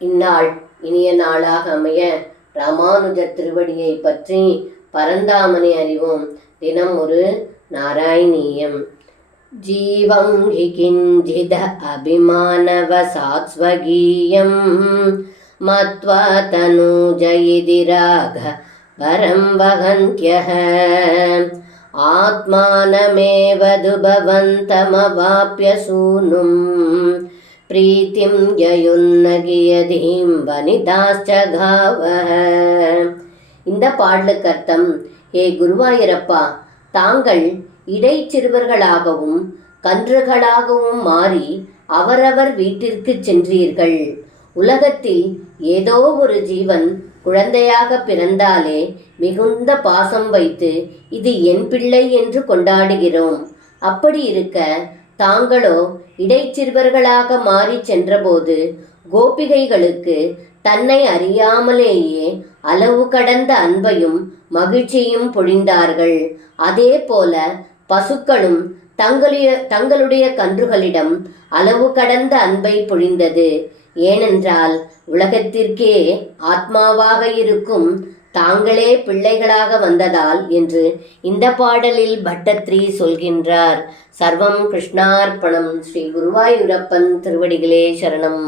இந்நாள் இனிய நாளாக அமைய ராமானுஜர் திருவடியை பற்றி பரந்தாமனை அறிவோம். தினம் ஒரு நாராயணீயம். ஜீவம் ஹி கிஞ்சித அபிமானவசாத்ஸ்வகீயம் மத்வா தனூஜயிதி ராக பரம் வஹந்த்யஹ ஆத்மானமேவது பவந்தமவாப்ய சூனும் பிரீத்திம் யயுன்னகியதீம் வனிதாஸ்சகாவஹ. இந்த பாடலுக்கு அர்த்தம்: ஹே குருவாயூரப்பா, தாங்கள் இடைச்சிறுவர்களாகவும் கன்றுகளாகவும் மாறி அவரவர் வீட்டிற்கு சென்றீர்கள். உலகத்தில் ஏதோ ஒரு ஜீவன் குழந்தையாக பிறந்தாலே மிகுந்த பாசம் வைத்து இது என் பிள்ளை என்று கொண்டாடுகிறோம். அப்படி இருக்க தாங்களோ இடைச்சிறுவர்களாக மாறி சென்றபோது கோபிகைகளுக்கு தன்னை அறியாமலேயே அளவு கடந்த அன்பையும் மகிழ்ச்சியும் பொழிந்தார்கள். அதே போல பசுக்களும் தங்களுடைய கன்றுகளிடம் அளவு கடந்த அன்பை பொழிந்தது. ஏனென்றால் உலகத்திற்கே ஆத்மாவாக இருக்கும் தாங்களே பிள்ளைகளாக வந்ததால் என்று இந்த பாடலில் பட்டத்ரி சொல்கின்றார். சர்வம் கிருஷ்ணார்ப்பணம். ஸ்ரீ குருவாயூரப்பன் திருவடிகளே சரணம்.